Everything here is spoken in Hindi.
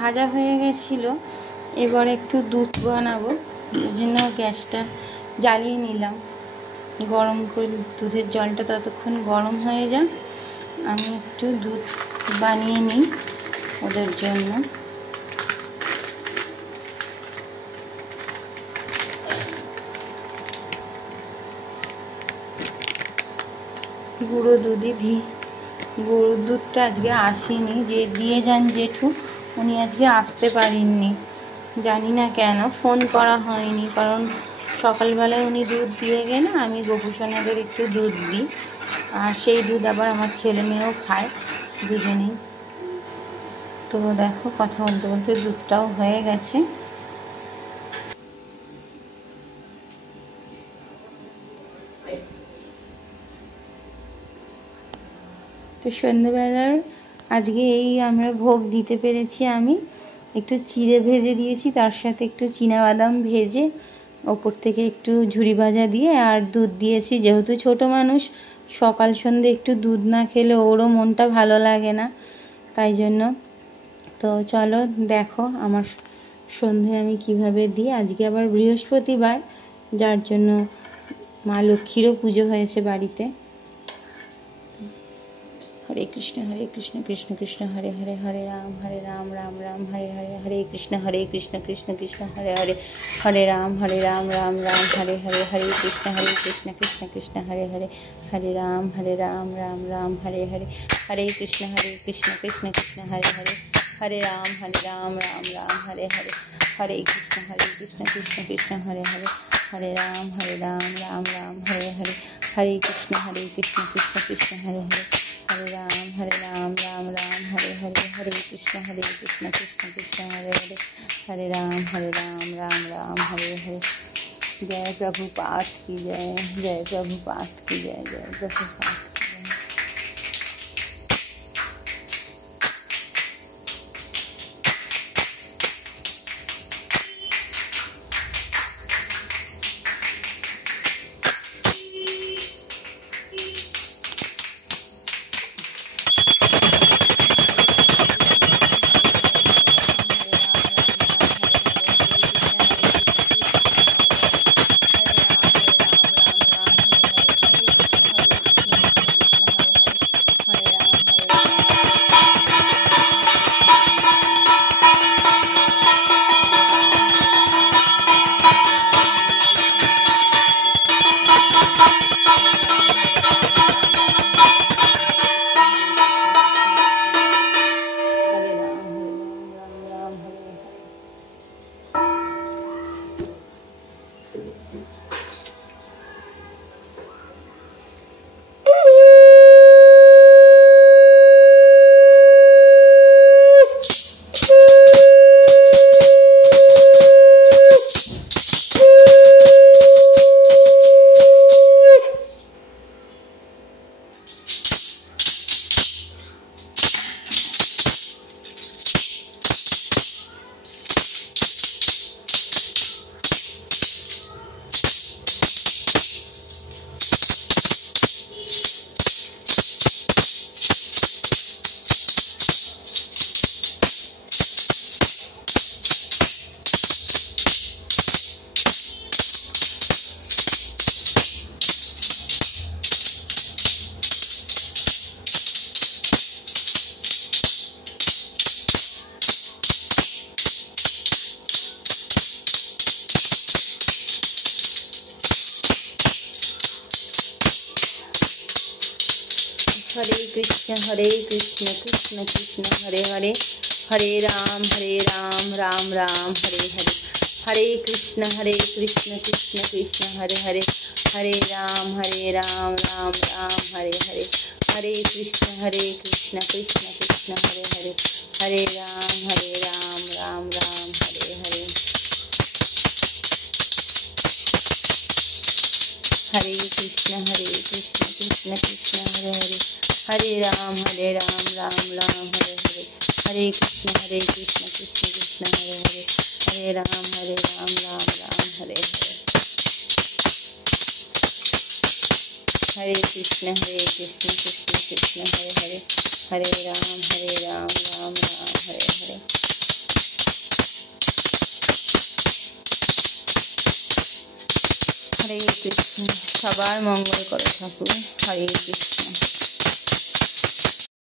ভাজা হয়ে গেছিলো। এবার একটু দুধ বানাবো, ওই জন্য গ্যাসটা জ্বালিয়ে নিলাম। গরম করে দুধের জলটা ততক্ষণ গরম হয়ে যাক, আমি একটু দুধ বানিয়ে নিই ওদের জন্য। গুঁড়ো দুধই দিই, গুঁড়ো দুধটা আজকে আসেনি, যে দিয়ে যান জেঠু, উনি আজকে আসতে পারেননি, জানি না কেন, ফোন করা হয়নি, কারণ সকালবেলায় উনি দুধ দিয়ে গেলে আমি গোপুসোনাদের একটু দুধ দিই, আর সেই দুধ আবার আমার ছেলে মেয়েও খায়, দুজনেই। তো দেখো কথা বলতে বলতে দুধটাও হয়ে গেছে। তো সন্ধ্যেবেলার আজকে এই আমরা ভোগ দিতে পেরেছি। আমি একটু চিড়ে ভেজে দিয়েছি, তার সাথে একটু চীনাবাদাম ভেজে ওপর থেকে একটু ঝুরি ভাজা দিয়ে আর দুধ দিয়েছি। যেহেতু ছোট মানুষ, সকাল সন্ধ্যে একটু দুধ না খেলে ওরও মনটা ভালো লাগে না, তাই জন্য। তো চলো দেখো আমার সন্ধে আমি কিভাবে দিই। আজকে আবার বৃহস্পতিবার, যার জন্য মা লক্ষ্মীরও পুজো হয়েছে বাড়িতে। হরে কৃষ্ণ কৃষ্ণ কৃষ্ণ হরে হরে, হরে রাম রাম রাম হরে হরে, হরে কৃষ্ণ কৃষ্ণ কৃষ্ণ হরে হরে, হরে রাম রাম রাম হরে হরে, হরে কৃষ্ণ কৃষ্ণ কৃষ্ণ হরে হরে, হরে রাম রাম রাম হরে হরে, হরে কৃষ্ণ কৃষ্ণ কৃষ্ণ হরে হরে, হরে রাম রাম রাম হরে হরে, হরে কৃষ্ণ কৃষ্ণ কৃষ্ণ হরে হরে, হরে রাম রাম রাম হরে হরে, হরে কৃষ্ণ কৃষ্ণ কৃষ্ণ হরে হরে, হরে রাম রাম রাম হরে হরে, হরে কৃষ্ণ কৃষ্ণ কৃষ্ণ হরে হরে, হরে রাম রাম রাম হরে হরে। जय प्रभु पाठ की जय, जय प्रभु पाठ की जय, जय प्रभु पाठ की जय। हरे कृष्ण कृष्ण कृष्ण हरे हरे, हरे राम राम राम हरे हरे, हरे कृष्ण कृष्ण कृष्ण हरे हरे, हरे राम राम राम हरे हरे, हरे कृष्ण कृष्ण कृष्ण हरे हरे, हरे राम राम राम हरे हरे, हरे कृष्ण कृष्ण कृष्ण हरे हरे, हरे राम राम राम हरे हरे, हरे कृष्ण कृष्ण कृष्ण हरे हरे, हरे राम राम राम हरे हरे, हरे कृष्ण कृष्ण कृष्ण हरे हरे, हरे राम राम राम हरे हरे। হরে কৃষ্ণ। সবার মঙ্গল করো ঠাকুর। হরে কৃষ্ণ।